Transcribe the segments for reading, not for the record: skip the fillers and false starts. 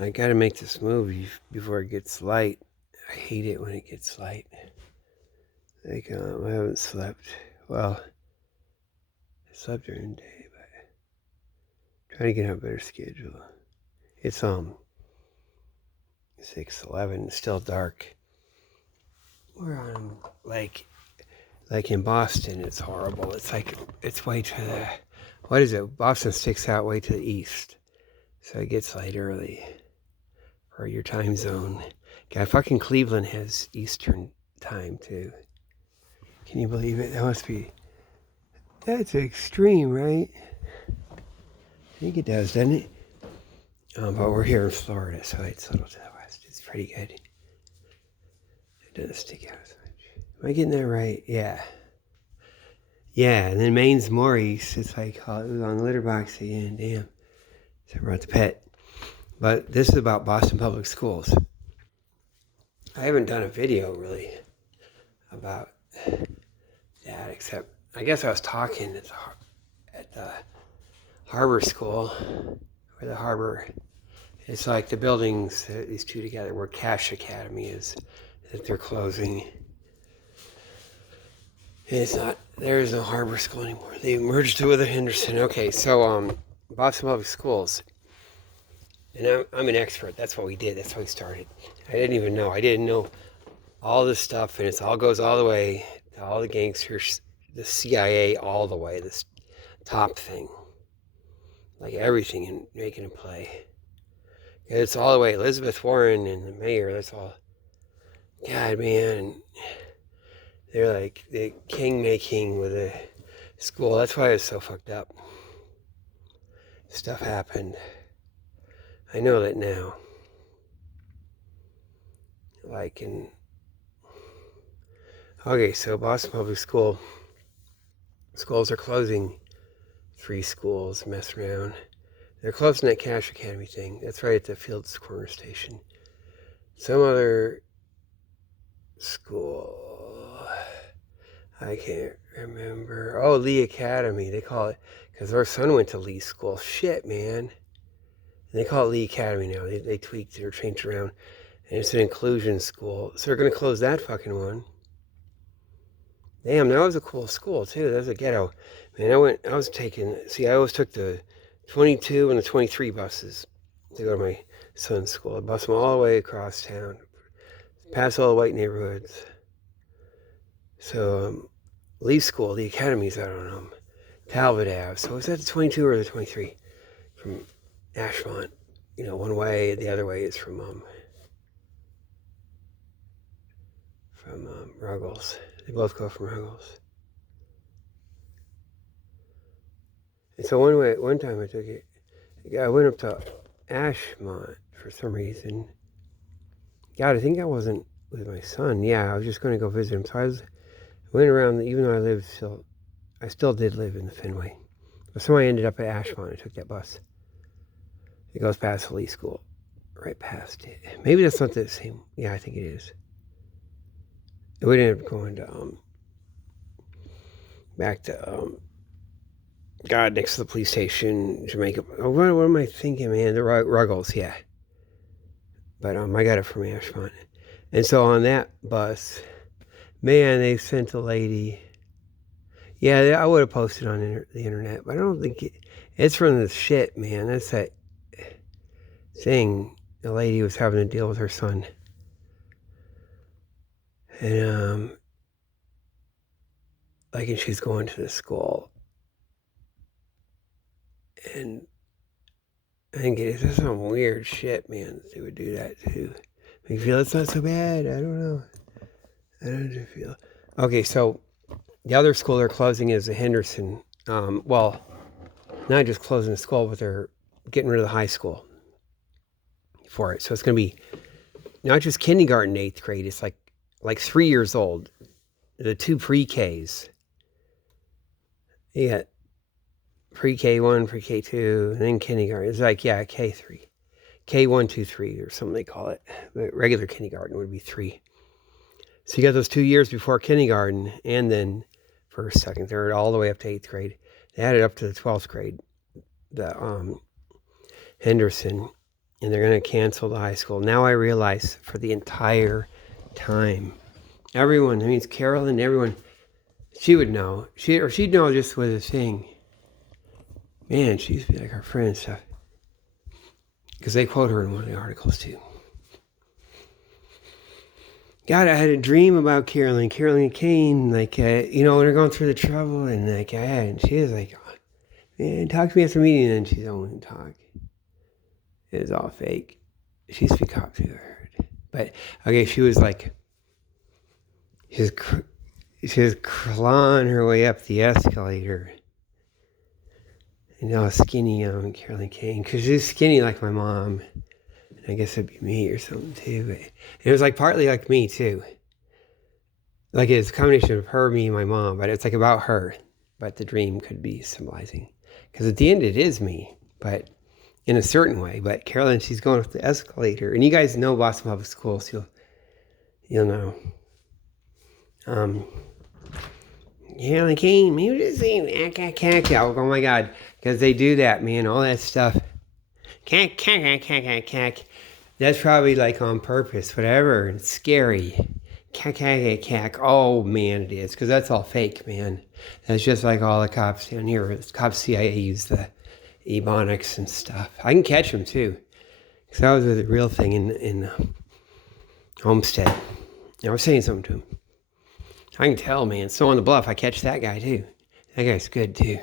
I gotta make this movie before it gets light. I hate it when it gets light. Like, I haven't slept. Well, I slept during the day, but trying to get on a better schedule. It's 6:11. It's still dark. We're on like in Boston. It's horrible. It's way to the what is it? Boston sticks out way to the east, so it gets light early for your time zone. God, fucking Cleveland has Eastern time too. Can you believe it? That's extreme, right? I think it does, doesn't it? But we're here in Florida, so it's a little to the west. It's pretty good. It doesn't stick out as much. Am I getting that right? Yeah. Yeah, and then Maine's more east. It's like, oh, it was on the litter box again. Damn. So I brought the pet. But this is about Boston Public Schools. I haven't done a video really about that, except I guess I was talking at the Harbor School, or the Harbor. It's like the buildings, these two together, where Cash Academy is, that they're closing. It's not, there is no Harbor School anymore. They merged it with a Henderson. Okay, so Boston Public Schools. And I'm an expert. That's what we did. That's how we started. I didn't even know. I didn't know all this stuff, and it all goes all the way to all the gangsters, the CIA, all the way, this top thing. Like everything in making a play. It's all the way. Elizabeth Warren and the mayor, that's all. God, man. They're like the king making with a school. That's why it's so fucked up. Stuff happened. I know that now. Like in... Okay, so Boston Public Schools are closing 3 schools, mess around. They're closing that Cash Academy thing. That's right at the Fields Corner Station. Some other school, I can't remember. Oh, Lee Academy, they call it, because our son went to Lee School. Shit, man. And they call it Lee Academy now. They tweaked it or changed around. And it's an inclusion school. So they're going to close that fucking one. Damn, that was a cool school, too. That was a ghetto. Man, I always took the 22 and the 23 buses to go to my son's school. I bus them all the way across town, past all the white neighborhoods. So, Lee School, the academy's out on Talbot Ave. So is that the 22 or the 23? From Ashmont. You know, one way, the other way is from Ruggles. They both go from Ruggles. And so one time I took it, I went up to Ashmont for some reason. God, I think I wasn't with my son. Yeah, I was just going to go visit him. So I went around, even though I still did live in the Fenway. But somehow I ended up at Ashmont. I took that bus. It goes past the Lee School, right past it. Maybe that's not the same. Yeah, I think it is. It would end up going to back to God, next to the police station, Jamaica. Oh, what am I thinking, man? The Ruggles, yeah. But I got it from Ashmont. And so on that bus, man, they sent a lady. Yeah, I would have posted on the internet, but I don't think it's from the shit, man. That's that thing. The lady was having to deal with her son. And, and she's going to the school. And I think it's some weird shit, man. They would do that too. Make you feel it's not so bad. I don't know. I don't feel. Okay, so the other school they're closing is the Henderson. Well, not just closing the school, but they're getting rid of the high school for it. So it's going to be not just kindergarten, 8th grade. It's like 3 years old. The 2 pre-Ks. You got pre-K 1, pre-K 2, and then kindergarten. It's like, yeah, K3. K1, 2, 3, or something they call it. But regular kindergarten would be 3. So you got those 2 years before kindergarten, and then first, second, third, all the way up to 8th grade. They added up to the 12th grade, the Henderson. and they're going to cancel the high school. Now I realize for the entire time, everyone, I mean, it's Carolyn, everyone, she would know. She'd know just with a thing. Man, she used to be like our friend and stuff. Because they quote her in one of the articles too. God, I had a dream about Carolyn Kane, like, when they're going through the trouble, and like, and she was like, oh, man, talk to me after meeting, and she don't want to talk. It was all fake. She used to be caught through the herd. But, okay, she was clawing her way up the escalator. Skinny Carolyn Kane, because she's skinny like my mom. I guess it'd be me or something too. But it was like partly like me too. Like it's a combination of her, me, and my mom. But it's like about her. But the dream could be symbolizing. Because at the end it is me. But in a certain way. But Carolyn, she's going up the escalator. And you guys know Boston Public Schools. So you'll know. Carolyn Kane, you just saying, oh my God. Because they do that, man. All that stuff. That's probably like on purpose, whatever. It's scary. Oh man, it is, because that's all fake, man. That's just like all the cops down here. It's cops CIA use the ebonics and stuff. I can catch them too, because I was with the real thing in Homestead. I was saying something to him. I can tell, man. So on the bluff, I catch that guy too. That guy's good too.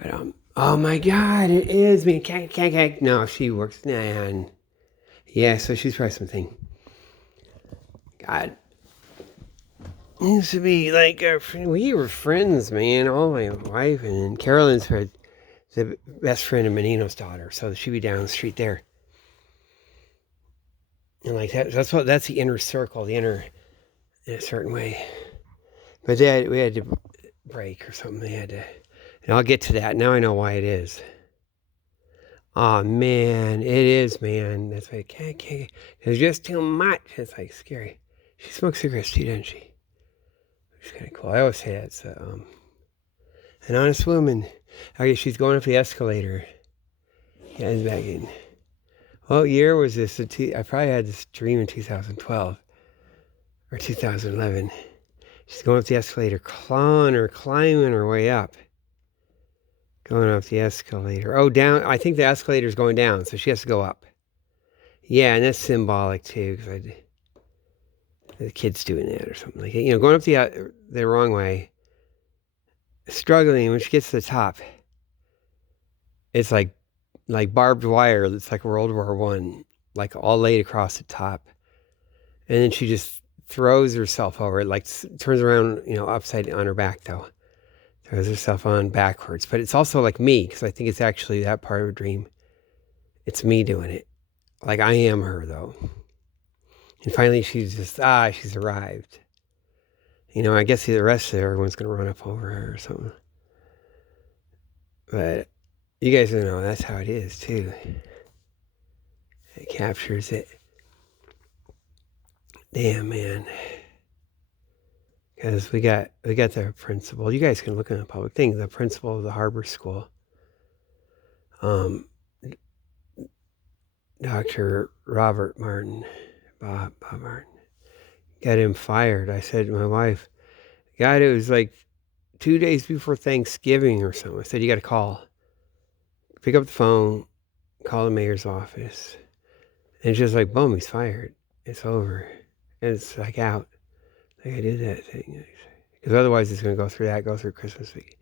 But oh my God, it is me. No, she works. Nah. Yeah, so she's probably something. God. Used to be like we were friends, man. All my wife and Carolyn's the best friend of Menino's daughter, so she'd be down the street there. And like that's the inner circle, the inner in a certain way. But we had to break or something. They had to, and I'll get to that. Now I know why it is. Oh man, it is, man. That's why I can't. It's just too much. It's like scary. She smokes cigarettes too, doesn't she? Which is kind of cool. I always say that's an honest woman. Okay, she's going up the escalator. Yeah, it's back in. What year was this? I probably had this dream in 2012 or 2011. She's going up the escalator, climbing her way up. Going up the escalator. Oh, down. I think the escalator's going down, so she has to go up. Yeah, and that's symbolic too, because the kid's doing that or something like that. Going up the wrong way, struggling. When she gets to the top, it's like barbed wire. It's like World War I, like all laid across the top, and then she just throws herself over it, like turns around, upside on her back though. Throws herself on backwards. But it's also like me, because I think it's actually that part of a dream. It's me doing it. Like I am her though. And finally she's arrived. I guess the rest of everyone's going to run up over her or something. But you guys don't know, that's how it is too. It captures it. Damn, man. Because we got the principal. You guys can look in the public thing. The principal of the Harbor School, Dr. Robert Martin, Bob Martin, got him fired. I said to my wife, God, it was like 2 days before Thanksgiving or something. I said, you got to pick up the phone, call the mayor's office. And it's just like, boom, he's fired. It's over. And it's like out. Like I did that thing. Because otherwise it's going to go through Christmas week.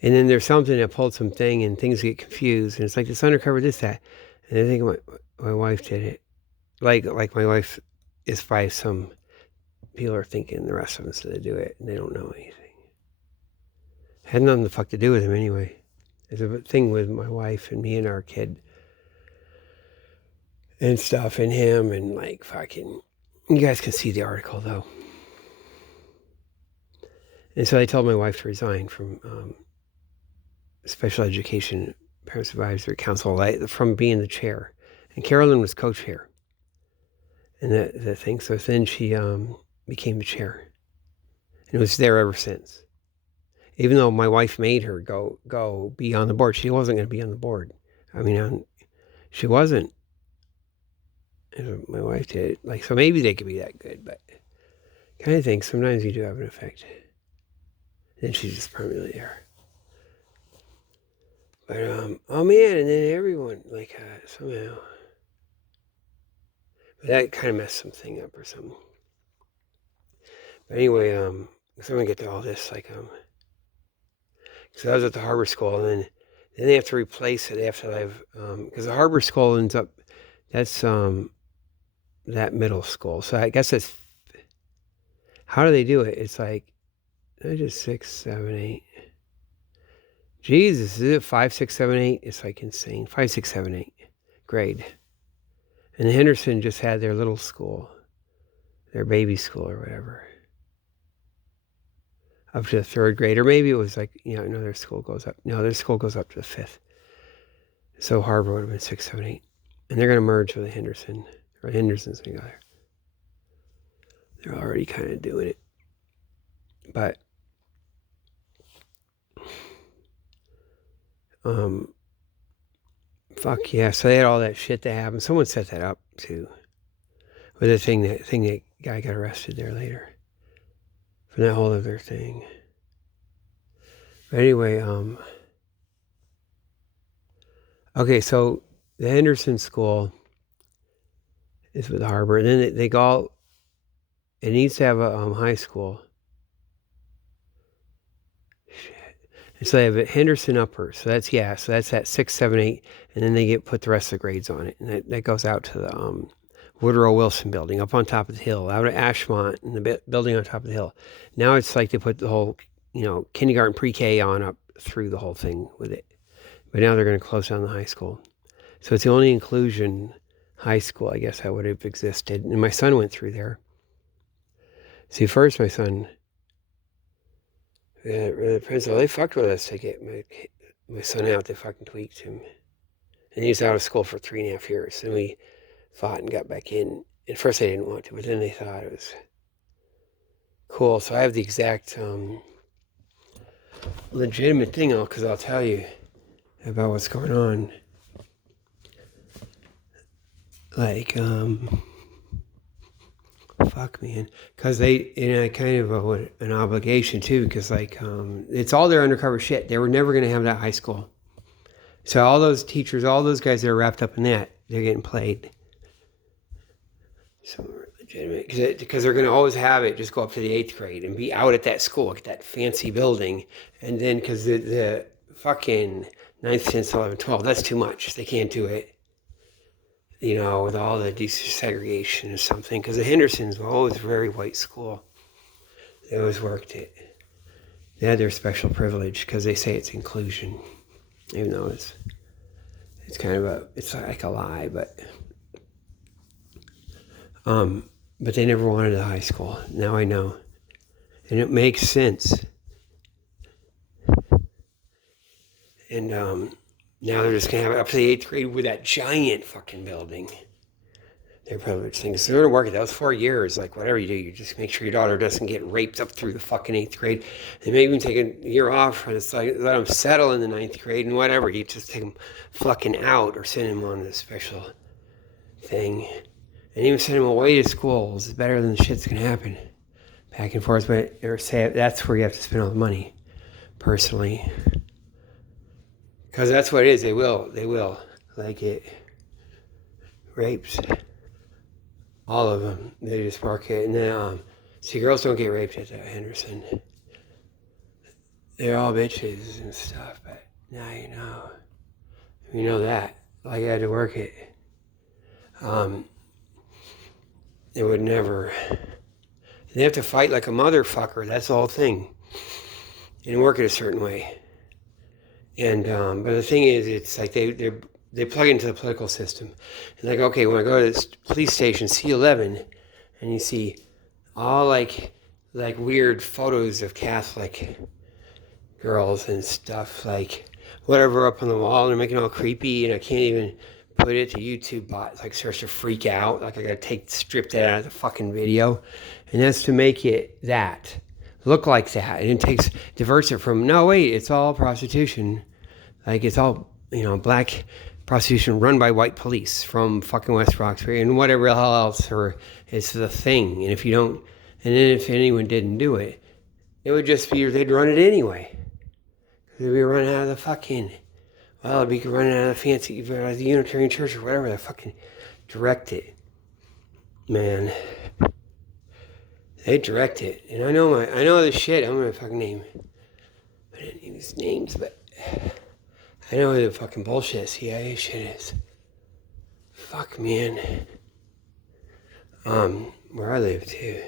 And then there's something that pulled something and things get confused. And it's like this undercover, this, that. And I think my wife did it. Like my wife is by some people are thinking the rest of us to do it. And they don't know anything. Had nothing the fuck to do with him anyway. There's a thing with my wife and me and our kid. And stuff and him and like fucking. You guys can see the article though. And so I told my wife to resign from Special Education Parents Advisory Council from being the chair. And Carolyn was co-chair. And the thing. So then she became the chair. And was there ever since. Even though my wife made her go be on the board. She wasn't going to be on the board. I mean, She wasn't. My wife did. Like, so maybe they could be that good, but kind of think sometimes you do have an effect. Then she's just permanently there. But, oh man, and then everyone, like, somehow. But that kind of messed something up or something. But anyway, so I'm gonna get to all this, like, so I was at the harbor school, and then they have to replace it. They have to have, because the harbor school ends up, that's, that middle school. So I guess it's, how do they do it? It's like, just 6, 7, 8. Jesus, is it 5, 6, 7, 8? It's like insane. 5, 6, 7, 8 grade. And Henderson just had their little school, their baby school or whatever, up to the 3rd grade. Or maybe it was like, no, their school goes up. No, their school goes up to the 5th. So Harbor would have been 6, 7, 8. And they're going to merge with the Henderson, or Henderson's going to go there. They're already kind of doing it. But, fuck yeah. So they had all that shit that happened. Someone set that up too. With the thing that guy got arrested there later. From that whole other thing. But anyway, okay, so the Henderson School is with Harbor. And then they go, it needs to have a high school. Shit. And so they have a Henderson Upper. So that's that 6, 7, 8. And then they put the rest of the grades on it. And that goes out to the Woodrow Wilson building up on top of the hill, out at Ashmont, and the building on top of the hill. Now it's like they put the whole, kindergarten pre-K on up through the whole thing with it. But now they're going to close down the high school. So it's the only inclusion high school, I guess, that would have existed. And my son went through there. See, first my son, the principal, they fucked with us to get my son out. They fucking tweaked him. And he was out of school for 3.5 years. And we fought and got back in. At first they didn't want to, but then they thought it was cool. So I have the exact legitimate thing, because I'll tell you about what's going on. Like, fuck, man. Because they, kind of an obligation too, because like, it's all their undercover shit. They were never going to have that high school. So all those teachers, all those guys that are wrapped up in that, they're getting played. So legitimate, because they're going to always have it just go up to the 8th grade and be out at that school, at that fancy building. And then because the fucking 9th, 10th, 11th, 12th, that's too much. They can't do it, with all the desegregation or something. Because the Hendersons were always a very white school. They always worked it. They had their special privilege because they say it's inclusion. Even though it's kind of it's like a lie, but they never wanted a high school. Now I know. And it makes sense. And now they're just going to have it up to the 8th grade with that giant fucking building. Their privilege thing. So they're going to work it. That was 4 years. Like, whatever you do, you just make sure your daughter doesn't get raped up through the fucking 8th grade. They may even take a year off, and it's like, let them settle in the 9th grade and whatever. You just take them fucking out or send them on a special thing. And even send them away to schools is better than the shit's going to happen. Back and forth. But or say that's where you have to spend all the money, personally. Because that's what it is. They will. Like it. Rapes. All of them. They just mark it. And then, see, girls don't get raped at Henderson. They're all bitches and stuff, but now you know. You know that. Like, you had to work it. They would never. They have to fight like a motherfucker. That's the whole thing. And work it a certain way. And, but the thing is, it's like they plug into the political system. And like, okay, when I go to this police station, C11, and you see all like weird photos of Catholic girls and stuff, like whatever up on the wall, and they're making it all creepy, and I can't even put it to YouTube bots, like starts to freak out, like I gotta strip that out of the fucking video. And that's to make it look like that. And it diverts it from, no wait, it's all prostitution. Like it's all, black prostitution run by white police from fucking West Roxbury and whatever the hell else, or it's the thing. And if you don't, and then if anyone didn't do it, it would just be they'd run it anyway. They'd be running out of the fucking, well, it'd be running out of the fancy, the Unitarian Church or whatever, they fucking direct it. Man. They direct it. And I know the shit, I'm gonna fucking name. I didn't use names, but I know the fucking bullshit CIA shit is. Fuck, man. Where I live too,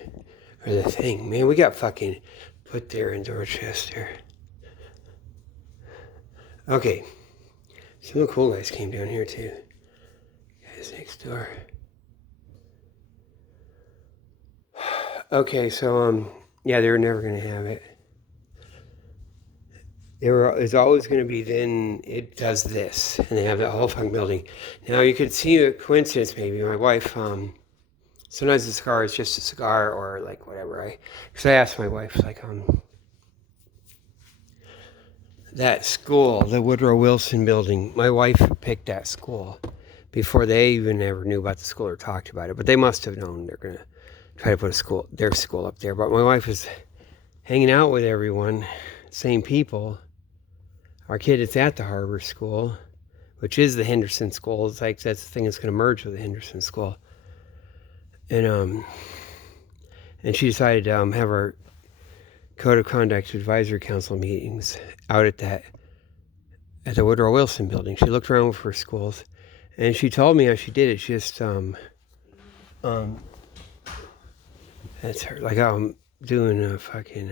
or the thing, man, we got fucking put there in Dorchester. Okay, some of the cool guys came down here too. Guys next door. Okay, so yeah, they were never gonna have it. It's always going to be, then it does this, and they have that whole fucking building. Now you could see a coincidence maybe. My wife, sometimes a cigar is just a cigar or like whatever. Because I asked my wife, like, that school, the Woodrow Wilson building, my wife picked that school before they even ever knew about the school or talked about it. But they must have known they're going to try to put their school up there. But my wife was hanging out with everyone, same people. Our kid is at the Harbor School, which is the Henderson School. It's like that's the thing that's going to merge with the Henderson School. And she decided to have our Code of Conduct Advisory Council meetings out at the Woodrow Wilson building. She looked around for schools, and she told me how she did it. She just that's her. Like doing a fucking.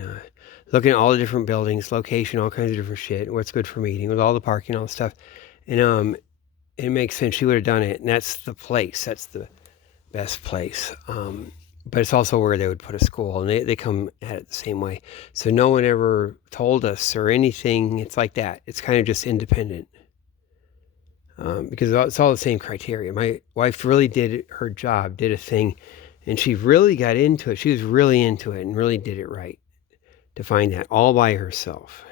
Looking at all the different buildings, location, all kinds of different shit, what's good for meeting, with all the parking, all the stuff. And it makes sense. She would have done it, and that's the place. That's the best place. But it's also where they would put a school, and they come at it the same way. So no one ever told us or anything. It's like that. It's kind of just independent. Because it's all the same criteria. My wife really did her job, did a thing, and she really got into it. She was really into it and really did it right. To find that all by herself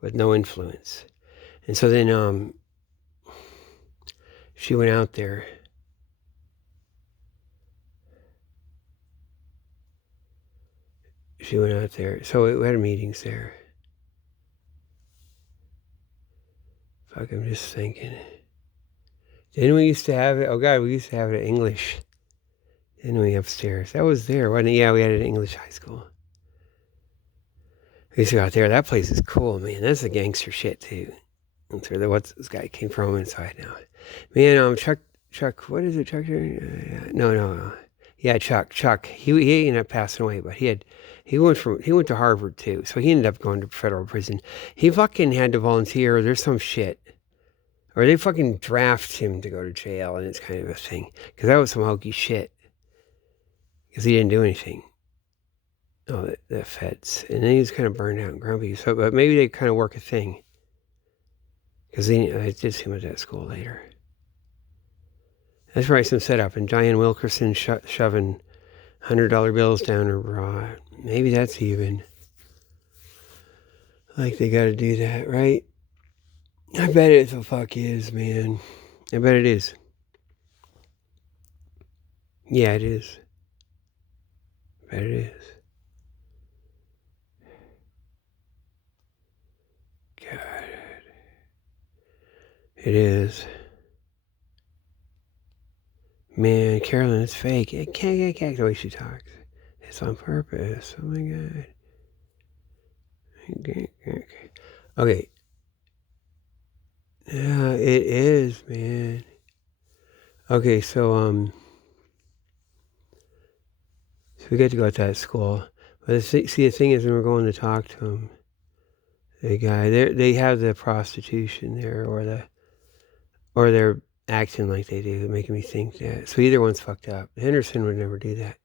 with no influence. And so then she went out there. So we had meetings there. Fuck, I'm just thinking. Didn't we used to have it? Oh God, we used to have it at English. Didn't we, upstairs? That was there, wasn't it? Yeah, we had it at English high school. We used to go out there. That place is cool, man. That's the gangster shit too. That's where what's this guy came from inside now. Man, Chuck, what is it, Chuck? No. Yeah, Chuck. He ended up passing away, but he went to Harvard too, so he ended up going to federal prison. He fucking had to volunteer. There's some shit, or they fucking draft him to go to jail, and it's kind of a thing because that was some hokey shit. Because he didn't do anything. Oh, the feds. And then he was kind of burned out and grumpy. So, but maybe they kind of work a thing. Because I did see him at that school later. That's probably some setup. And Diane Wilkerson shoving $100 bills down her bra. Maybe that's even. Like they got to do that, right? I bet it the fuck is, man. I bet it is. Yeah, it is. I bet it is. God. It is. Man, Carolyn, it's fake. It can't the way she talks. It's on purpose. Oh my God. Okay. Yeah, it is, man. Okay, so we get to go to that school. But see, the thing is, when we're going to talk to him, the guy, they have the prostitution there, or they're acting like they do, making me think that. So either one's fucked up. Henderson would never do that.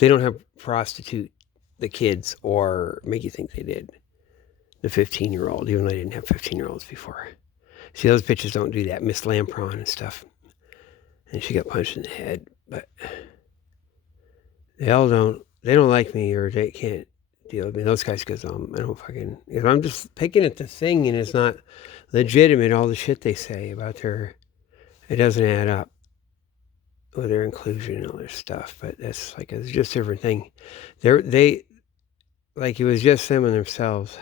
They don't have prostitute the kids or make you think they did. The 15-year-old, even though they didn't have 15-year-olds before. See, those bitches don't do that. Miss Lampron and stuff. And she got punched in the head. But they don't like me, or they can't deal with me. Those guys, because I don't fucking, I'm just picking at the thing, and it's not legitimate, all the shit they say about their It doesn't add up with their inclusion and all their stuff, but that's like it's just a different thing. They like it was just them and themselves.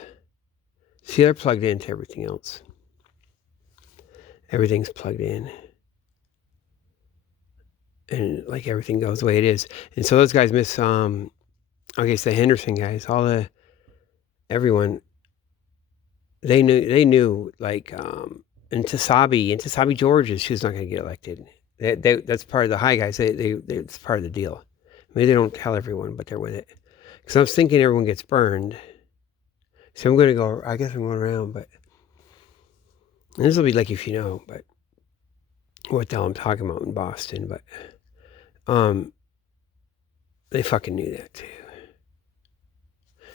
See, they're plugged into everything else. Everything's plugged in, and like everything goes the way it is. And so those guys miss. Okay, so the Henderson guys, everyone, they knew like and Tasabi Georges, she was not going to get elected. That's part of the high guys. It's part of the deal. Maybe they don't tell everyone, but they're with it. Because I was thinking everyone gets burned. So I'm going to go, I guess I'm going around, but this will be like if you know, but what the hell I'm talking about in Boston, but they fucking knew that too.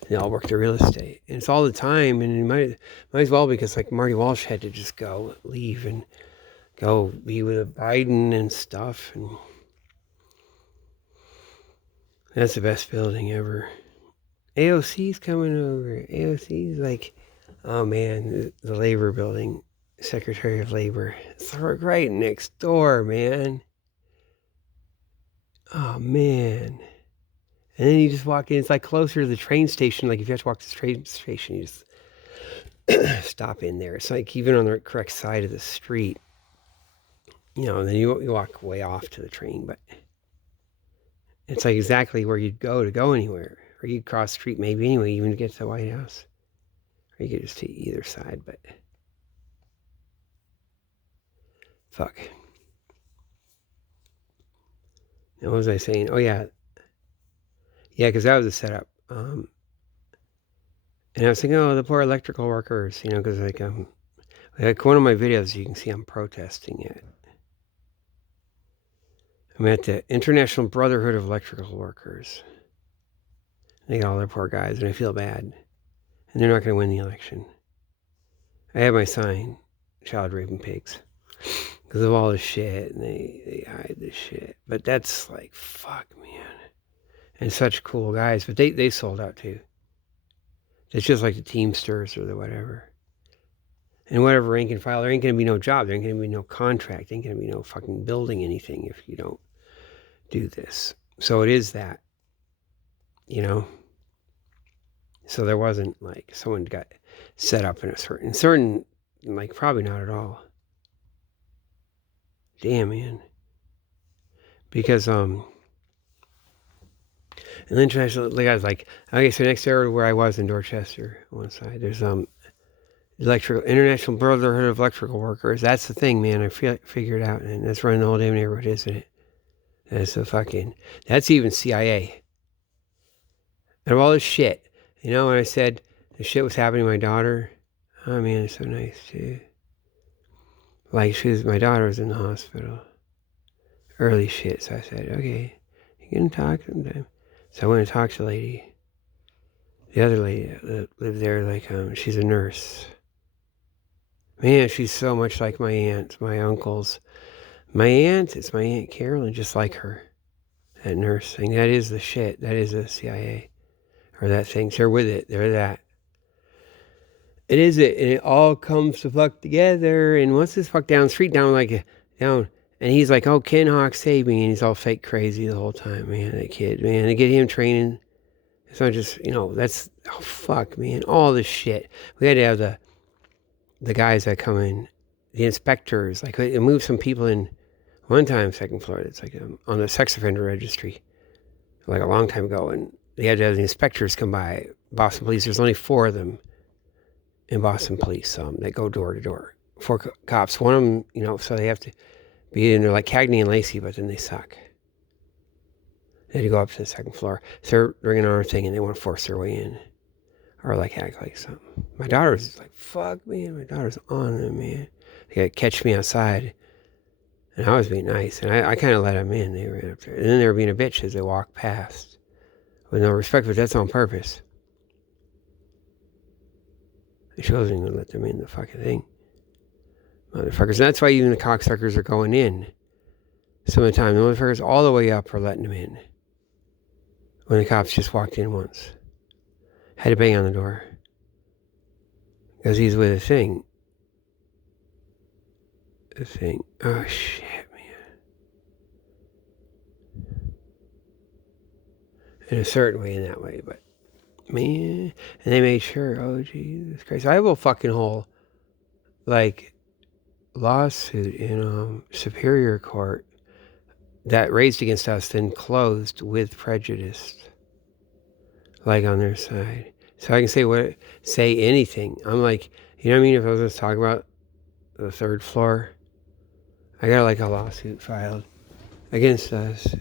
They all work the real estate. And it's all the time, and it might as well, because like Marty Walsh had to just leave and go be with Biden and stuff, and that's the best building ever. AOC's coming over. AOC's like, oh man, the labor building, Secretary of Labor. It's right next door, man. Oh man. And then you just walk in, it's like closer to the train station. Like if you have to walk to the train station, you just stop in there. It's like even on the correct side of the street. You know, and then you walk way off to the train, but it's like exactly where you'd go to go anywhere. Or you'd cross the street maybe anyway, even to get to the White House. Or you could just take either side, but fuck. Now, what was I saying? Oh yeah. Yeah, because that was a setup. And I was thinking, oh, the poor electrical workers, you know, because like one of my videos, you can see I'm protesting it. I'm at the International Brotherhood of Electrical Workers. They got all their poor guys, and I feel bad. And they're not going to win the election. I have my sign, child raping pigs, because of all this shit, and they hide this shit. But that's like, fuck, man. And such cool guys, but they sold out too. It's just like the Teamsters or the whatever. And whatever rank and file, there ain't going to be no job. There ain't going to be no contract. There ain't going to be no fucking building anything if you don't do this. So it is that, you know. So there wasn't like someone got set up in a certain, like probably not at all. Damn, man. Because and the international guys like, okay, so next area where I was in Dorchester, on one side, there's International Brotherhood of Electrical Workers. That's the thing, man. I figured out, and that's running the whole damn neighborhood, isn't it? That's even CIA. And of all this shit, you know, when I said the shit was happening to my daughter, oh man, it's so nice too. Like my daughter was in the hospital. Early shit, so I said, okay, you can talk sometime. So I went and talked to the lady. The other lady that lived there, like, she's a nurse. Man, she's so much like my aunt, my uncles. It's my Aunt Carolyn, just like her. That nurse thing, that is the shit. That is the CIA. Or that thing. They're with it. They're that. It is it. And it all comes to fuck together. And once this fuck down the street, down. And he's like, oh, Ken Hawk saved me. And he's all fake crazy the whole time, man. That kid, man. They get him training. It's not just, you know, that's, oh, fuck, man. All this shit. We had to have the guys that come in, the inspectors. Like, they moved some people in one time, second floor. It's like on the sex offender registry, like a long time ago. And they had to have the inspectors come by. Boston Police, there's only 4 of them in Boston Police. They go door to door. 4 cops. One of them, you know, so they have to be in there like Cagney and Lacey, but then they suck. They had to go up to the second floor. So they're bringing on our thing and they want to force their way in. Or like act like something. My daughter's like, fuck, man. My daughter's on them, man. They got to catch me outside. And I was being nice. And I kind of let them in. They ran up there. And then they were being a bitch as they walked past. With no respect, but that's on purpose. The shows ain't gonna let them in the fucking thing. Motherfuckers. And that's why even the cocksuckers are going in. Some of the time, the motherfuckers all the way up are letting them in. When the cops just walked in once. Had to bang on the door. Because he's with a thing. the thing. Oh shit, man. In a certain way, in that way, but man, and they made sure. Oh Jesus Christ! I have a fucking whole like lawsuit in Superior Court that raised against us, then closed with prejudice, like on their side. So I can say anything. I'm like, you know what I mean? If I was just talking about the third floor, I got like a lawsuit filed against us.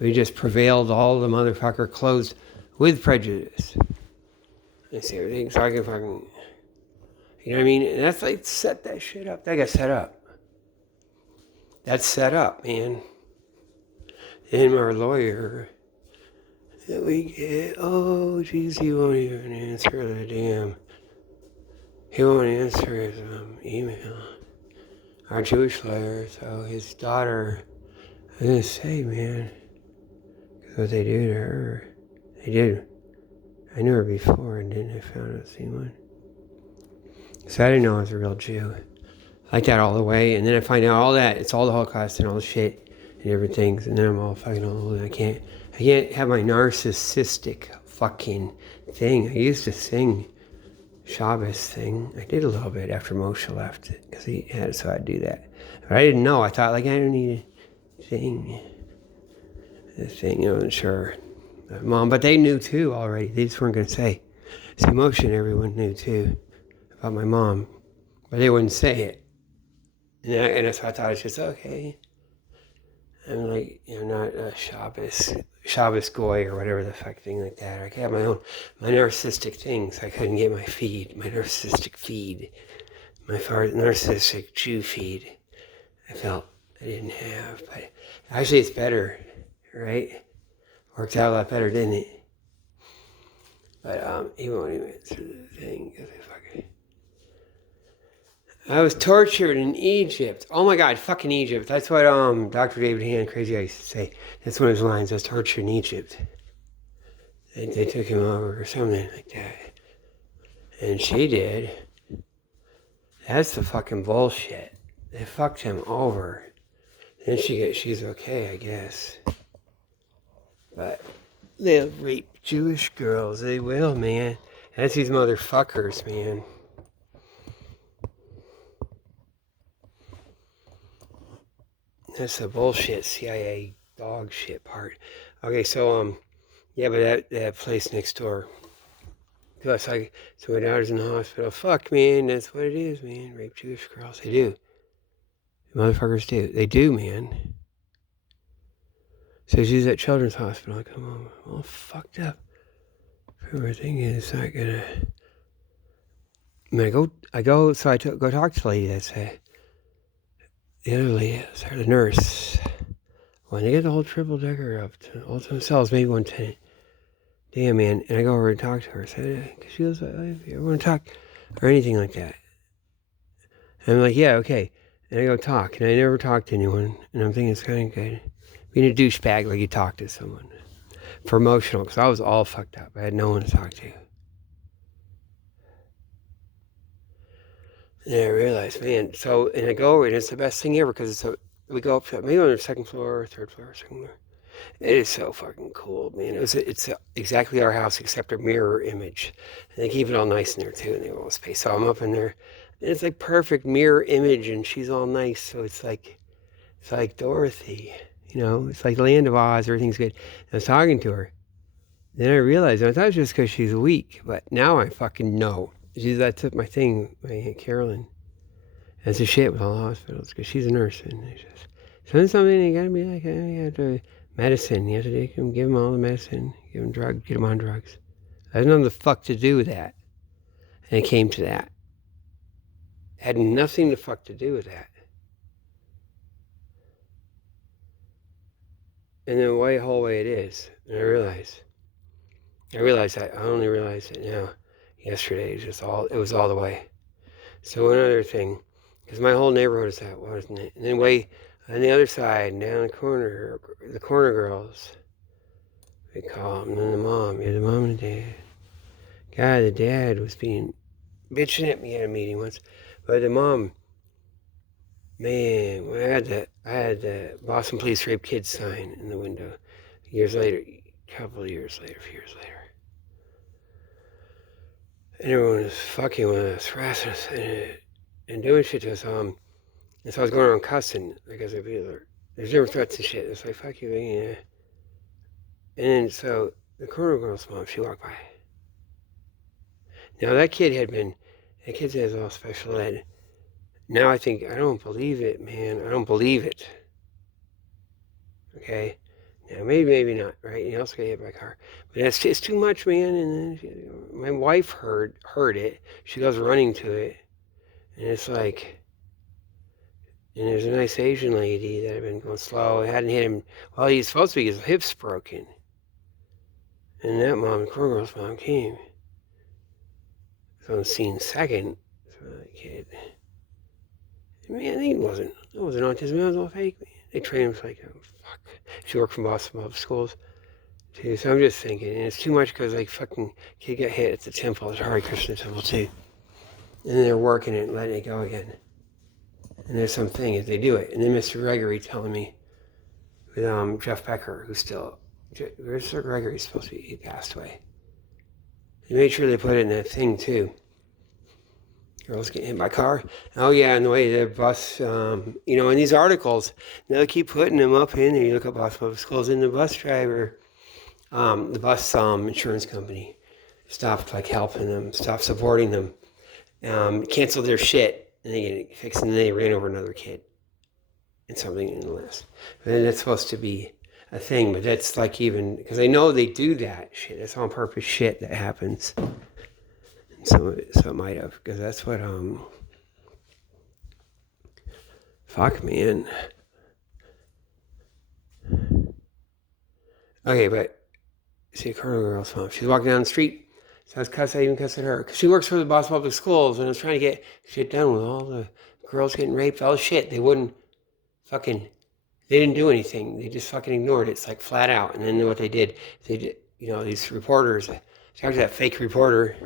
We just prevailed. All the motherfucker closed with prejudice. I see everything, so I can fucking, you know what I mean? And that's like set that shit up. That got set up. That's set up, man. And our lawyer that we get, oh, geez, he won't even answer the damn. He won't answer his email. Our Jewish lawyer, so his daughter, I was gonna say, man, because what they do to her, they did. I knew her before, and then I found out seen one. So I didn't know I was a real Jew. Like that all the way, and then I find out all that, it's all the Holocaust and all the shit and everything, and then I'm all fucking old. I can't have my narcissistic fucking thing. I used to sing Shabbos thing. I did a little bit after Moshe left, because he had it, so I'd do that. But I didn't know. I thought, like, I don't need to sing the thing. I wasn't sure. Mom, but they knew too already. They just weren't going to say. See, Moshe and everyone knew too about my mom, but they wouldn't say it. And so I thought it's just okay. I'm like, not a Shabbos goy or whatever the fuck thing like that. I have my narcissistic things. I couldn't get my narcissistic feed, my narcissistic Jew feed. I felt I didn't have, but actually it's better, right? Worked out a lot better, didn't it? But he won't even answer the thing because I was tortured in Egypt. Oh my God, fucking Egypt. That's what Dr. David Hand, crazy guy, used to say. That's one of his lines. I was tortured in Egypt. They took him over or something like that. And she did. That's the fucking bullshit. They fucked him over. Then she's okay, I guess. But they'll rape Jewish girls. They will, man. That's these motherfuckers, man. That's the bullshit CIA dog shit part. Okay, so yeah, but that place next door to us, so my daughter's in the hospital. Fuck, man, that's what it is, man. Rape Jewish girls, they do. The motherfuckers do. They do, man. So she's at Children's Hospital. I come home, all fucked up. Everything is not gonna. I go. So go talk to the lady. That's the other lady, the nurse. When they get the whole triple decker up to all to themselves, maybe one tenant. Damn, man. And I go over and talk to her. Because she goes, I want to talk or anything like that. And I'm like, yeah, okay. And I go talk. And I never talk to anyone. And I'm thinking it's kind of good. Being a douchebag like you talk to someone. For emotional, because I was all fucked up. I had no one to talk to. And I realized, man, and I go over, and it's the best thing ever, because we go up to, maybe on the second floor, third floor, second floor. It is so fucking cool, man. It's exactly our house, except a mirror image. And they keep it all nice in there, too, and they have all space. So I'm up in there, and it's like perfect mirror image, and she's all nice, so it's like Dorothy, it's like the Land of Oz, everything's good. And I was talking to her. Then I realized, I thought it was just because she's weak, but now I fucking know. That's my thing, my Aunt Carolyn. That's the shit with all the hospitals, because she's a nurse, and it's just, something you gotta be like, you have to, medicine, you have to give them all the medicine, give them drugs, get them on drugs. It has nothing the fuck to do with that. And it came to that. It had nothing the fuck to do with that. And then the whole way it is, and I realized that, I only realized it now. Yesterday, it was all the way. So another thing, because my whole neighborhood is that, wasn't it? And then way on the other side, down the corner girls, we call them, and then the mom and the dad. God, the dad was bitching at me at a meeting once, but the mom Man, when I had the Boston Police Rape Kids sign in the window. Years later, a couple of years later, a few years later. And everyone was fucking with us, harassing us, and doing shit to us. And so I was going around cussing because there's never threats and shit. It's like, fuck you, yeah. And then so the corner girl's mom, she walked by. Now that kid has all special ed. Now I think, I don't believe it, man. I don't believe it. Okay? Now maybe not, right? He also got hit by a car. But it's too much, man. And then my wife heard it. She goes running to it. And it's like, and there's a nice Asian lady that had been going slow. It hadn't hit him. Well, he's supposed to be, his hips broken. And that mom, the girl's mom, came. So on the scene second. So that kid. Man, it wasn't autism. It was all fake. Man. They trained him like, oh, fuck. She worked from Boston Public Schools too. So I'm just thinking, and it's too much because like fucking kid got hit at the temple, the Hare Krishna temple too. And then they're working it and letting it go again. And there's some thing if they do it. And then Mr. Gregory telling me with Jeff Becker, who's still, Mr. Gregory's supposed to be, he passed away. They made sure they put it in that thing too. Girls getting hit by car. Oh yeah, and the way the bus, in these articles, they'll keep putting them up in there. You look up Boston Public Schools, and the bus driver, the bus insurance company stopped like helping them, stopped supporting them, canceled their shit, and they get it fixed, and then they ran over another kid. And something in the list. And that's supposed to be a thing, but that's like even, because I know they do that shit. It's on purpose shit that happens. And so it might have, because that's what, fuck, man. Okay, but, see, a girl's mom, she's walking down the street, so I even cussed at her, because she works for the Boston Public Schools, and I was trying to get shit done with all the girls getting raped, all the shit. They wouldn't fucking, they didn't do anything. They just fucking ignored it. It's like flat out. And then what they did, these reporters, talked to that fake reporter,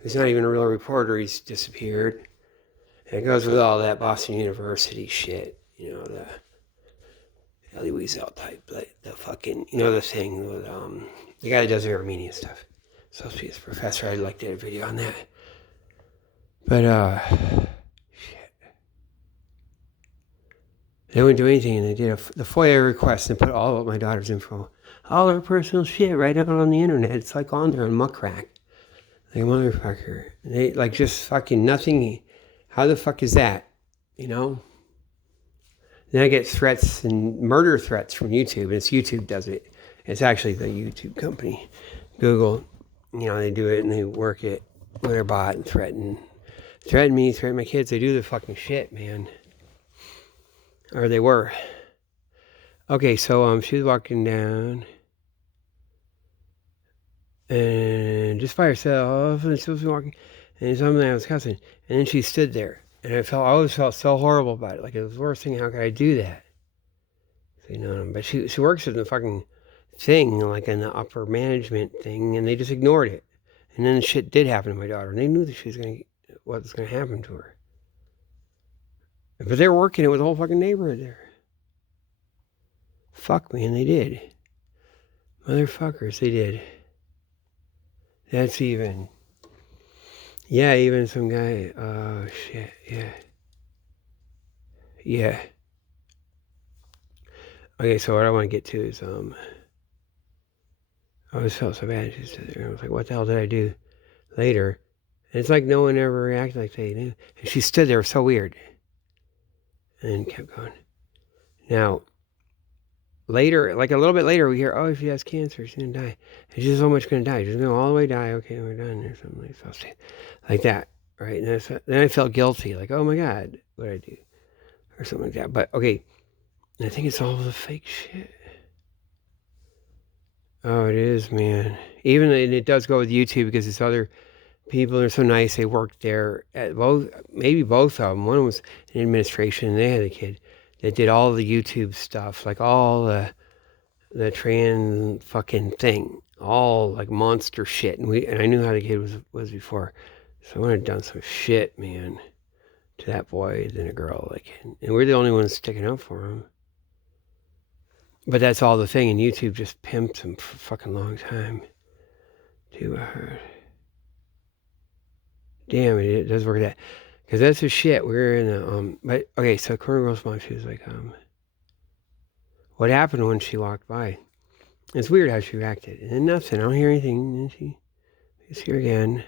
who's not even a real reporter, he's disappeared. And it goes with all that Boston University shit, the Elie Wiesel type, like the fucking, the thing with, the guy that does the Armenian stuff. Supposed to be his professor. I'd like to do a video on that. But, shit. They wouldn't do anything, and they did the FOIA request and put all of my daughter's info, all her personal shit right out on the internet. It's like on there on Muckrack. Like a motherfucker. They, like, just fucking nothing. How the fuck is that? Then I get threats and murder threats from YouTube, and it's YouTube does it. It's actually the YouTube company. Google, they do it, and they work it with their bot and threaten me, threaten my kids. They do the fucking shit, man. Or they were. Okay, so she was walking down and just by herself, and she was walking, and something I was cussing, and then she stood there, and I always felt so horrible about it. Like it was the worst thing. How could I do that? But she works in the fucking thing, like in the upper management thing, and they just ignored it. And then shit did happen to my daughter, and they knew that what was gonna happen to her. But they were working it with the whole fucking neighborhood there. Fuck, man, they did. Motherfuckers, they did. That's even. Yeah, even some guy. Oh, shit, yeah. Yeah. Okay, so what I want to get to is, I always felt so bad. She stood there. I was like, what the hell did I do? Later. And it's like no one ever reacted like they knew. And she stood there, so weird. And kept going. Now, later, like a little bit later, we hear, oh, if she has cancer, she's going to die. And she's so much going to die. She's going to all the way die. Okay, we're done. Or something like that, right? And then I felt guilty. Like, oh, my God, what did I do? Or something like that. But, okay, I think it's all the fake shit. Oh, it is, man. And it does go with YouTube because it's other people are so nice. They worked there at maybe both of them. One was in administration, and they had a kid that did all the YouTube stuff, like all the trans fucking thing, all like monster shit. And I knew how the kid was before, so I would have done some shit, man. to that boy than a girl. Like, and we're the only ones sticking up for him. But that's all the thing, and YouTube just pimped him for a fucking long time. Too hard. Damn, it does work that. Because that's the shit. We're in a, but, okay, so Corner Girl's mom, she was like, what happened when she walked by? It's weird how she reacted. And then nothing, I don't hear anything. And she's here again.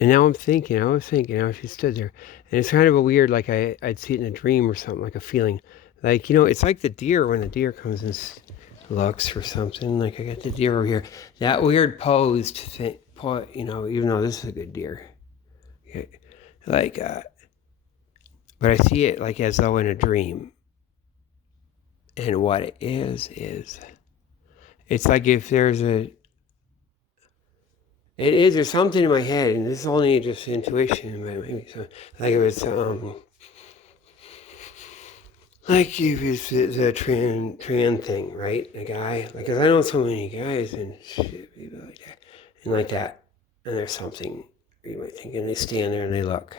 And now I was thinking, how she stood there. And it's kind of a weird, like I'd see it in a dream or something, like a feeling. Like, it's like the deer when the deer comes and looks or something. Like I got the deer over here. That weird posed thing, even though this is a good deer. Like, but I see it like as though in a dream. And what it is, it's like if there's there's something in my head, and this is only just intuition, but maybe so. Like if it's like if it's the trans thing, right? A guy, like, cause I know so many guys and shit, people like that, and there's something you might think, and they stand there and they look,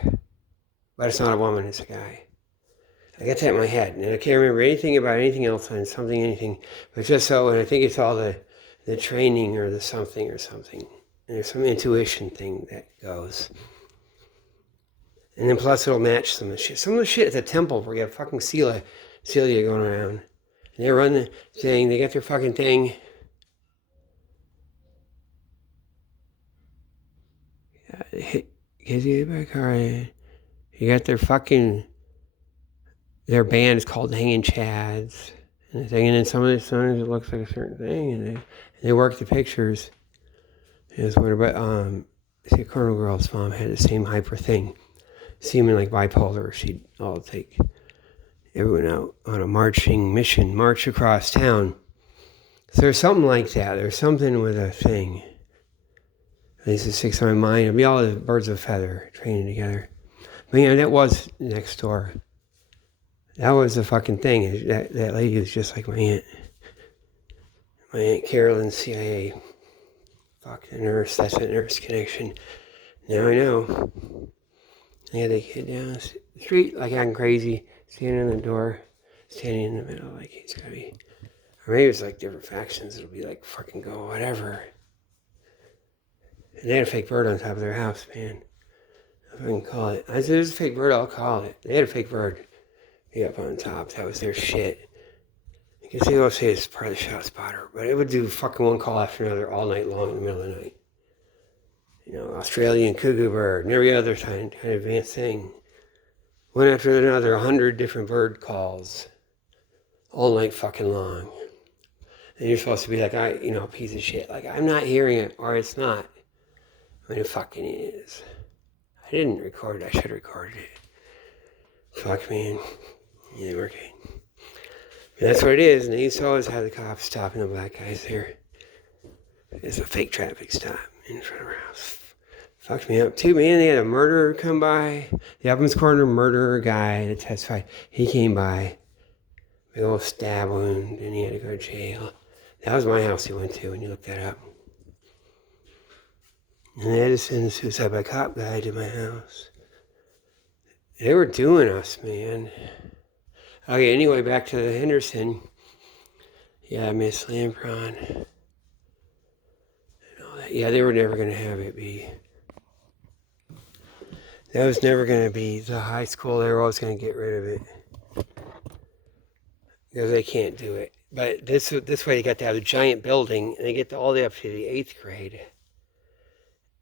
but it's not a woman, it's a guy. I got that in my head, and I can't remember anything about anything else on something, anything, but just so, and I think it's all the training or the something or something. And there's some intuition thing that goes. And then plus it'll match some of the shit. Some of the shit at the temple where you have fucking Celia going around. And they run the thing, they got their fucking thing. You got their band is called Hanging Chads. And then some of the songs it looks like a certain thing, and they work the pictures. But see, Colonel Girl's mom had the same hyper thing, seeming like bipolar. She'd all take everyone out on a marching mission, march across town. So there's something like that. There's something with a thing. At least it sticks on my mind. It'll be all the birds of a feather training together. But that was next door. That was the fucking thing. That lady was just like my aunt. My Aunt Carolyn, CIA. Fuck the nurse, that's a nurse connection. Now I know. I had the kid down the street like I'm crazy, standing in the door, standing in the middle like he's gotta be. Or maybe it's like different factions, it'll be like fucking go, whatever. And they had a fake bird on top of their house, man. If I can call it. I said, there's a fake bird, I'll call it. They had a fake bird be up on top, that was their shit. I guess they all say it's part of the shot spotter, but it would do fucking one call after another all night long in the middle of the night. Australian cuckoo bird and every other kind of advanced thing. One after another, 100 different bird calls all night fucking long. And you're supposed to be like, a piece of shit. Like, I'm not hearing it, or it's not. When it fucking is. I didn't record it, I should have recorded it. Fuck, man. Yeah, working. That's what it is, and they used to always have the cops stopping the black guys there. It's a fake traffic stop in front of our house. Fucked me up too, man. They had a murderer come by. The Evans Corner murderer guy that testified. He came by. Big old stab wound, and he had to go to jail. That was my house he went to when you looked that up. And they had to send a suicide by cop guy to my house. They were doing us, man. Okay, anyway, back to the Henderson. Yeah, Miss Lampron. And all that. Yeah, they were never going to have it be. That was never going to be the high school. They were always going to get rid of it. Because they can't do it. But this way they got to have a giant building, and they get all the way up to the 8th grade.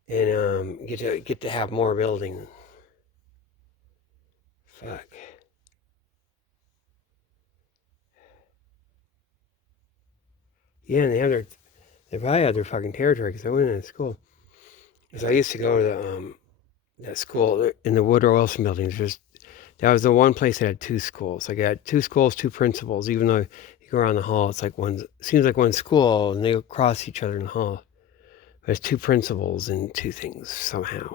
And get to have more building. Fuck. Yeah, and they probably have their fucking territory, because I went into school. Because I used to go to that school in the Woodrow Wilson buildings. That was the one place that had 2 schools. Like I had 2 schools, 2 principals. Even though you go around the hall, it's like seems like one school, and they cross each other in the hall. But it's 2 principals and 2 things somehow.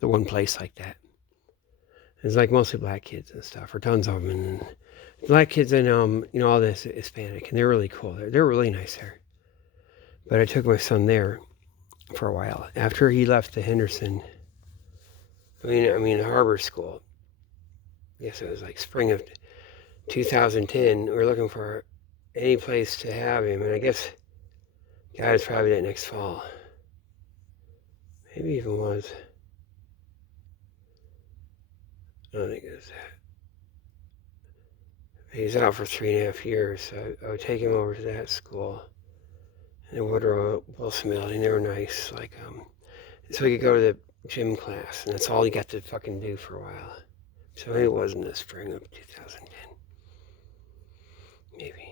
The one place like that. It's like mostly black kids and stuff, or tons of them, and black kids and all this Hispanic, and they're really cool. They're really nice there. But I took my son there for a while after he left the Henderson. I mean, the Harbor School. I guess it was like spring of 2010. We were looking for any place to have him, and I guess God is probably that next fall. Maybe even was. I don't think it was that. He's out for 3.5 years, so I would take him over to that school. And the Woodrow Wilson building, they were nice. So he could go to the gym class, and that's all he got to fucking do for a while. So maybe it wasn't the spring of 2010. Maybe.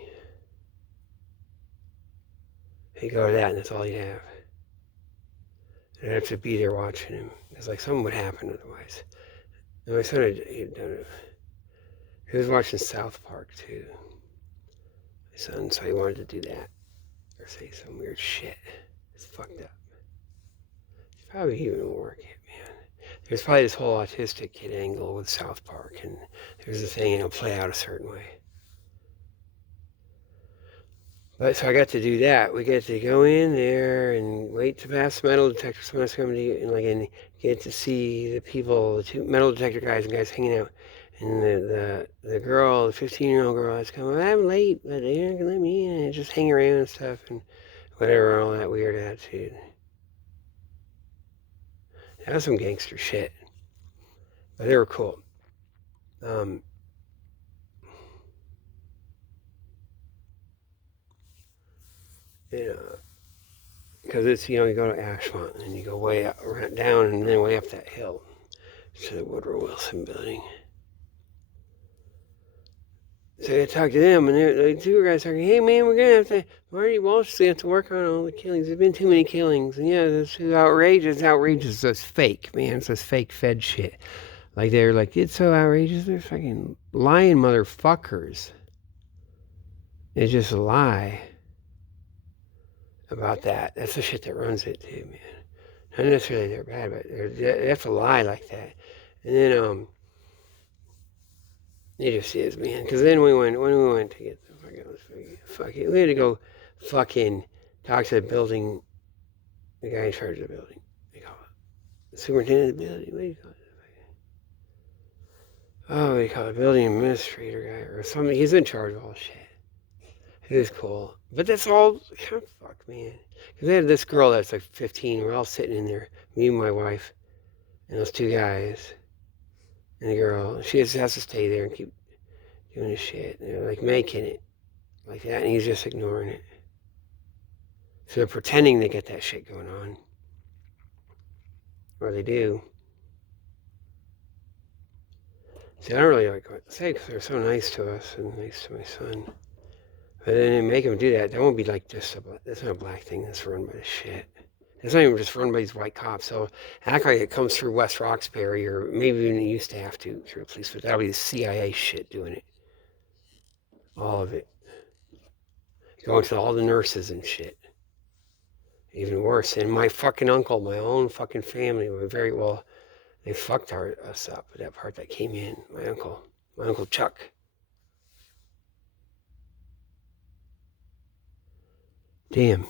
He'd go to that, and that's all he'd have. And I'd have to be there watching him. It's like something would happen otherwise. And my son he'd done it. He was watching South Park too. My son, so he wanted to do that. Or say some weird shit. It's fucked up. It's probably even work it, man. There's probably this whole autistic kid angle with South Park, and there's a thing, it'll play out a certain way. But so I got to do that. We get to go in there and wait to pass the metal detector. Someone's coming to you, and get to see the people, the two metal detector guys and guys hanging out. And the girl, the 15-year-old girl, is coming. I'm late, but they're not gonna let me in. And just hang around and stuff and whatever, all that weird attitude. That was some gangster shit, but they were cool. Because it's, you go to Ashmont and you go way up, right down and then way up that hill to the Woodrow Wilson building. So I talked to them, and the two guys talking, hey man, we're gonna have to, Marty Walsh is gonna have to work on all the killings. There's been too many killings, and yeah, this is outrageous. Outrageous. It's fake, man. It's this fake Fed shit. Like they're like, it's so outrageous. They're fucking lying motherfuckers. It's just a lie about that. That's the shit that runs it too, man. Not necessarily they're bad, but they have to lie like that. And then it just is, man. Because then when we went to get the fucking, we had to go fucking talk to the building, the guy in charge of the building. They call it the superintendent of the building. What do you call it? Oh, we call it building administrator guy or something. He's in charge of all shit. It is cool, but that's all kind of fuck, man. Because they had this girl that's like 15. We're all sitting in there, me and my wife, and those two guys. And the girl, she just has to stay there and keep doing his shit. And they're like making it like that, and he's just ignoring it. So they're pretending they get that shit going on. Or they do. See, I don't really like what to say because they're so nice to us and nice to my son. But then they make them do that. That won't be like just that's not a black thing. That's run by the shit. It's not even just run by these white cops. So act like it comes through West Roxbury, or maybe even it used to have to through the police, but that'll be the CIA shit doing it. All of it. Going to all the nurses and shit. Even worse. And my fucking uncle, my own fucking family, were very well, they fucked us up with that part that came in. My Uncle Chuck. Damn.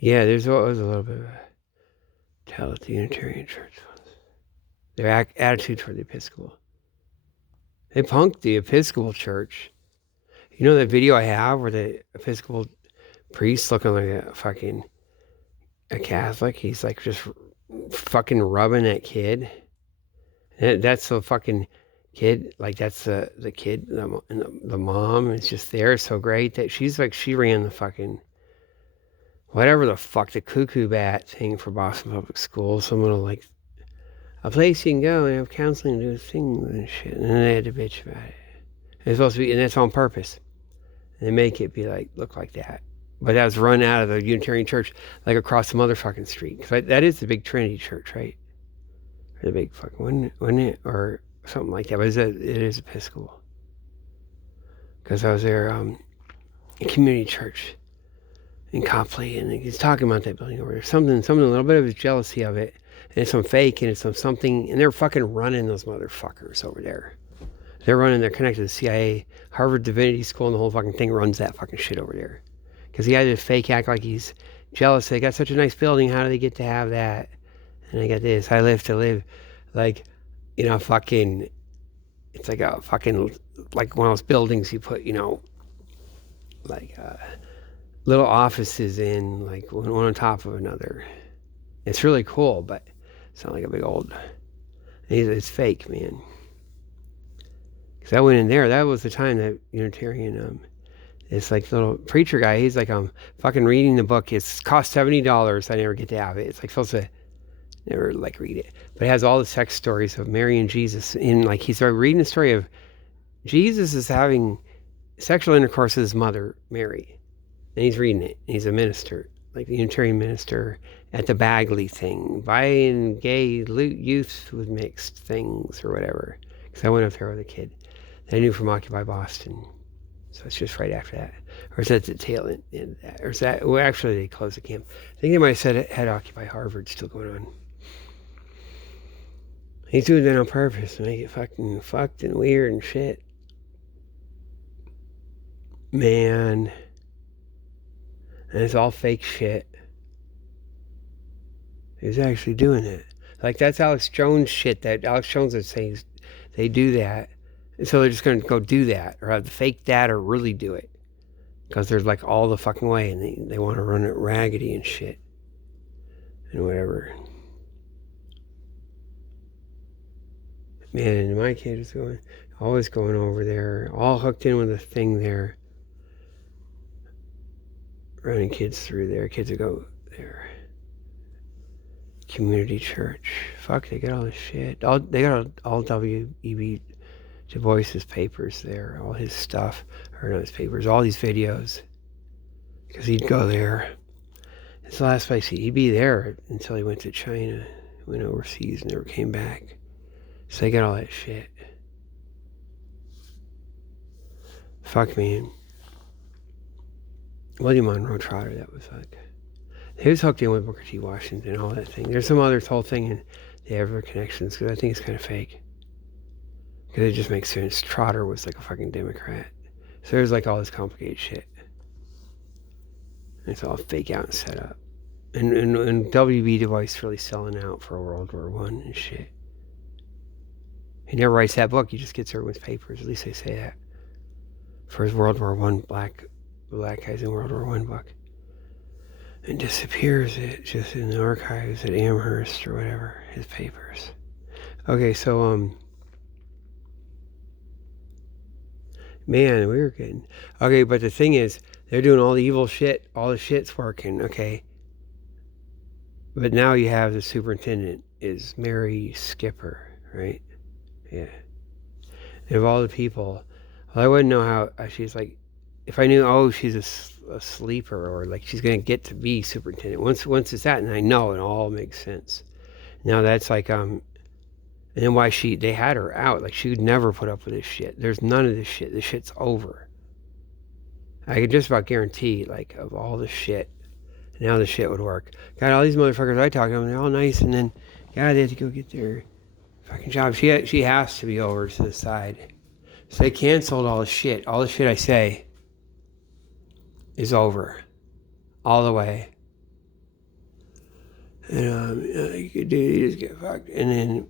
Yeah, there's always a little bit of a tell at the Unitarian Church. Their attitude toward the Episcopal. They punked the Episcopal Church. You know that video I have where the Episcopal priest looking like a Catholic? He's like just fucking rubbing that kid. And that's the fucking kid. Like that's the kid. The mom is just there. So great that she's like, she ran the fucking whatever the fuck, the cuckoo bat thing for Boston Public Schools. Someone will like, a place you can go and have counseling and do things and shit. And then they had to bitch about it. It's supposed to be, and that's on purpose. And they make it be like, look like that. But that was run out of the Unitarian Church, like across the motherfucking street. Because that is the big Trinity Church, right? Or the big fucking, wasn't it? Or something like that. But it is Episcopal. Because I was there, a community church in Copley, and he's talking about that building over there. Something, a little bit of his jealousy of it, and it's some fake, and it's some something, and they're fucking running those motherfuckers over there. They're connected to the CIA, Harvard Divinity School, and the whole fucking thing runs that fucking shit over there. Because he had to fake act like he's jealous. They got such a nice building. How do they get to have that? And I got this. I live to live. Like, fucking, it's like a fucking, like one of those buildings you put, like little offices in, like one on top of another. It's really cool, but it's not like a big old, it's fake, man. Because I went in there, that was the time that Unitarian, this like little preacher guy, he's like, fucking reading the book. It's cost $70. I never get to have it. It's like supposed to never like read it. But it has all the sex stories of Mary and Jesus. And like he started reading the story of Jesus is having sexual intercourse with his mother, Mary. And he's reading it. He's a minister, like the Unitarian minister at the Bagley thing, buying gay youth with mixed things or whatever. Because I went up there with a kid that I knew from Occupy Boston. So it's just right after that. Or is that the tail end of that? Or is that, well, actually they closed the camp. I think they might have said it had Occupy Harvard still going on. He's doing that on purpose to make it fucking fucked and weird and shit. Man. And it's all fake shit. He's actually doing it. Like that's Alex Jones shit that Alex Jones is saying they do that. And so they're just going to go do that or have fake that or really do it. Because there's like all the fucking way and they want to run it raggedy and shit. And whatever. Man, and my kid is always going over there, all hooked in with a thing there. Running kids through there. Kids that go there. Community church. Fuck, they got all this shit. They got all W.E.B. Du Bois's papers there. All his stuff. Or not his papers. All these videos. Because he'd go there. It's the last place he'd be there until he went to China. Went overseas and never came back. So they got all that shit. Fuck, man. William Monroe Trotter, that was like... He was hooked in with Booker T. Washington and all that thing. There's some other whole thing in the Ever connections, because I think it's kind of fake. Because it just makes sense. Trotter was like a fucking Democrat. So there's like all this complicated shit. And it's all fake out and set up. And W.B. Du Bois really selling out for World War I and shit. He never writes that book. He just gets everyone's papers. At least they say that. For his World War I black guys in World War I book. And disappears it just in the archives at Amherst or whatever. His papers. Okay, so man, we were getting okay, but the thing is, they're doing all the evil shit. All the shit's working. Okay. But now you have the superintendent is Mary Skipper, right? Yeah. And of all the people, well, I wouldn't know how she's like, if I knew, oh, she's a sleeper or like she's going to get to be superintendent. Once it's that, and I know it all makes sense. Now that's like, and then why they had her out. Like she would never put up with this shit. There's none of this shit. This shit's over. I could just about guarantee, like, of all the shit, now the shit would work. Got all these motherfuckers I talk to them, they're all nice, and then, God, they have to go get their fucking job. She has to be over to the side. So they canceled all the shit. All the shit I say is over. All the way. And, you just get fucked. And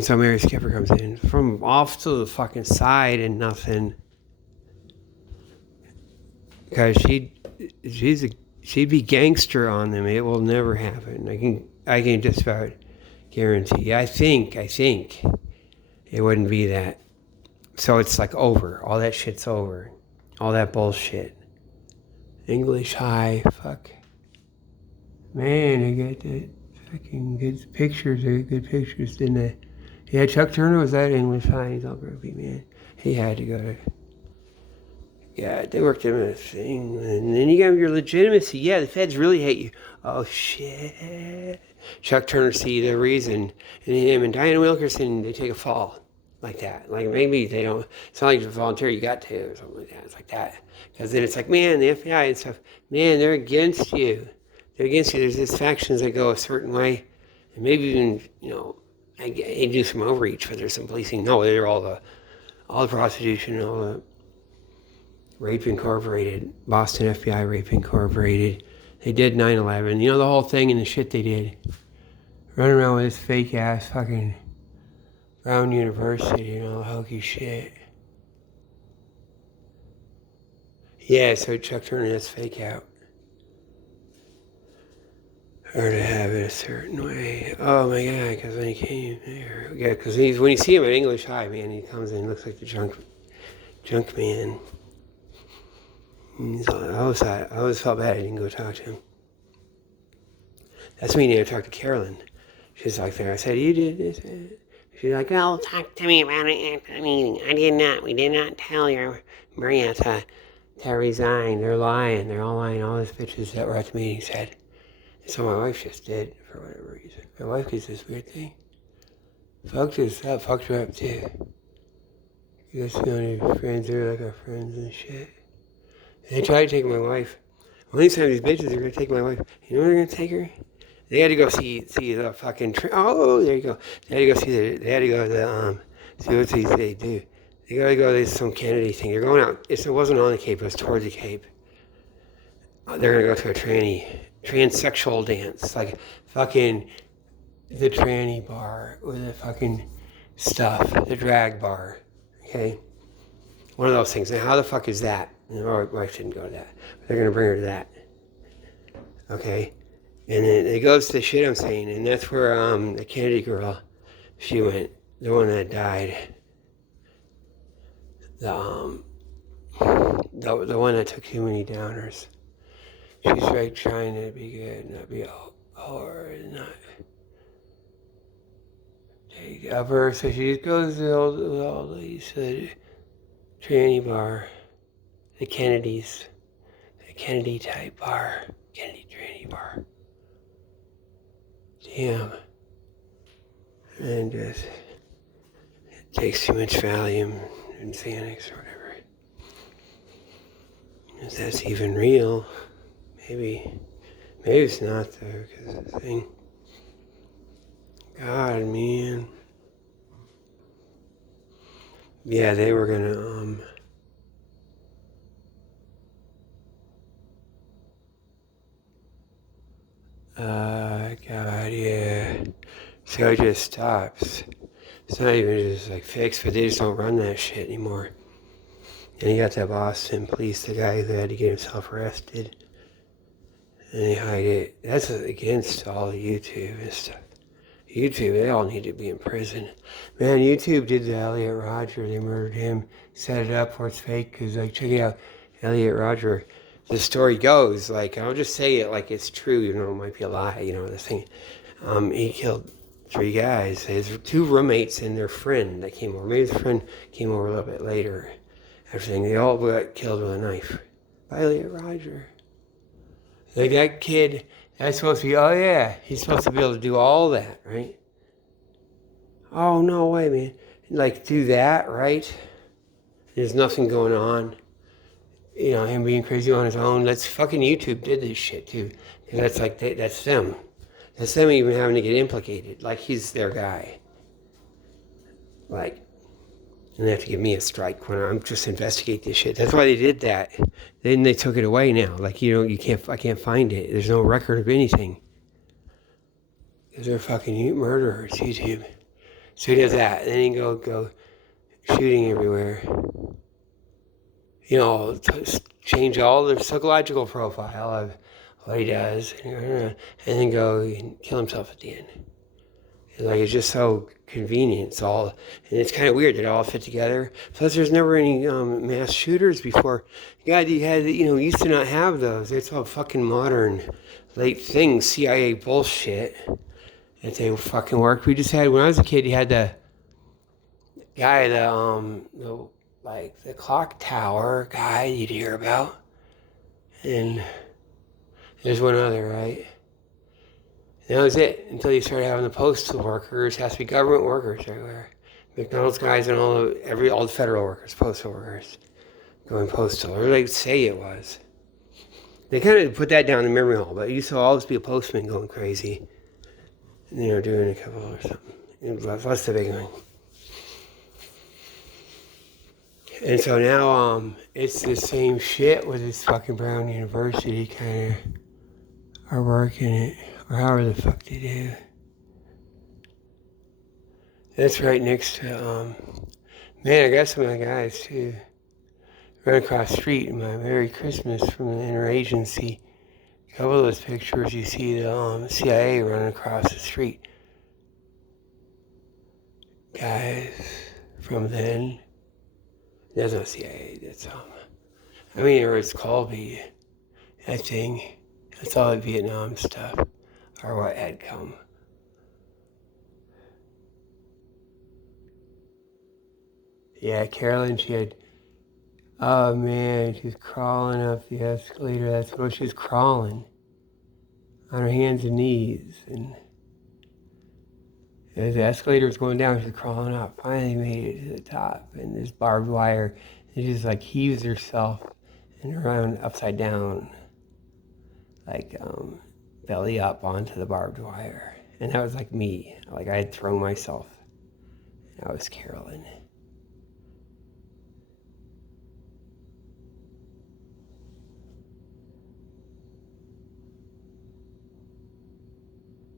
so Mary Skipper comes in from off to the fucking side and nothing. Because she'd be gangster on them. It will never happen. I can just about guarantee. I think it wouldn't be that. So it's like over. All that shit's over. All that bullshit. English high. Fuck. Man, they got that fucking good pictures. They got good pictures, didn't they? Yeah, Chuck Turner was that English high. He's all grumpy, man. He had to go to... Yeah, they worked him a thing. And then you got your legitimacy. Yeah, the feds really hate you. Oh, shit. Chuck Turner, see the reason. And him and Diana Wilkerson, they take a fall like that. Like maybe they don't, it's not like it's voluntary, you got to, or something like that. It's like that. Because then it's like, man, the FBI and stuff, man, they're against you. They're against you. There's these factions that go a certain way. And maybe even, they do some overreach, but there's some policing. No, they're all the prostitution, all Rape Incorporated, Boston FBI Rape Incorporated. They did 9/11. You know the whole thing and the shit they did. Running around with this fake ass fucking Brown University, you know, hokey shit. Yeah, so Chuck Turner has fake out. Or to have it a certain way. Oh my god, because when he came there. Yeah, because when you see him at English High, man, he comes in, looks like the junk man. I always felt bad I didn't go talk to him. That's me needed to talk to Carolyn. She's like there. I said, you did this. She's like, oh, talk to me about it at the meeting. We did not tell your Maria to resign. They're lying. They're all lying. All these bitches that were at the meeting said. So my wife just did, for whatever reason. My wife gets this weird thing. Fucked us up. Fucked her up too. You guys know any friends there like our friends and shit. And they tried to take my wife. One of these times these bitches are going to take my wife. You know where they're going to take her? They had to go see the fucking... oh, there you go. They had to go to the... see what they do. They got to go to some Kennedy thing. They're going out. It wasn't on the Cape. It was towards the Cape. They're going to go to a transsexual dance. Like fucking the tranny bar with the fucking stuff. The drag bar. Okay? One of those things. Now, how the fuck is that? And my wife didn't go to that. But they're going to bring her to that. Okay? And then it goes to the shit I'm saying. And that's where the Kennedy girl, she went. The one that died. The one that took too many downers. She's like trying to be good, not be a whore, not take up her. So she goes to all these tranny bar, the Kennedys, the Kennedy type bar, Kennedy tranny bar. Damn. And just it takes too much Valium and Xanax or whatever. If that's even real. Maybe it's not though, because the thing. God, man. Yeah, they were gonna God, yeah. So it just stops. It's not even just like fixed, but they just don't run that shit anymore. And you got that Boston police, the guy who had to get himself arrested. And they hide it. That's against all YouTube and stuff. YouTube, they all need to be in prison. Man, YouTube did the Elliot Rodger. They murdered him, set it up where it's fake. Because, like, check it out. Elliot Rodger, the story goes, like, I'll just say it like it's true. You know, it might be a lie, you know, this thing. He killed 3 guys. His 2 roommates and their friend that came over. Maybe his friend came over a little bit later. Everything. They all got killed with a knife by Elliot Rodger. Like that kid, that's supposed to be, oh yeah, he's supposed to be able to do all that, right? Oh, no way, man. Like, do that, right? There's nothing going on. You know, him being crazy on his own. That's fucking YouTube did this shit, too. Because that's like, that's them. That's them even having to get implicated. Like, he's their guy. Like, and they have to give me a strike when I'm just investigate this shit. That's why they did that. Then they took it away now. Like, you know, I can't find it. There's no record of anything. Because they're fucking murderers, YouTube. So he does that. And then he go shooting everywhere. You know, change all the psychological profile of what he does. And then go and kill himself at the end. Like, it's just so convenient. It's all, and it's kind of weird that it all fit together. Plus, there's never any mass shooters before. God, used to not have those. It's all fucking modern, late things, CIA bullshit that they fucking worked. We just had, when I was a kid, you had the guy, the clock tower guy you'd hear about. And there's one other, right? And that was it until you started having the postal workers. It has to be government workers everywhere. McDonald's guys and all the federal workers, postal workers, going postal, or they say it was. They kind of put that down in memory hole, but it used to always be a postman going crazy, doing a couple or something. That's the big one. And so now, it's the same shit with this fucking Brown University kind of are working it, or however the fuck they do. That's right next to, man, I got some of the guys too. Right across the street in my Merry Christmas from the interagency. A couple of those pictures, you see the CIA running across the street. Guys from then. That's not CIA, that's, I mean, it was Colby, that thing. That's all the Vietnam stuff, or what had come. Yeah, Carolyn, she had, oh man, she's crawling up the escalator. That's what she was crawling, on her hands and knees. And as the escalator was going down, she was crawling up. Finally made it to the top, and there's barbed wire. And she just like heaves herself and around upside down, like belly up onto the barbed wire. And that was like me. Like I had thrown myself. That was Carolyn.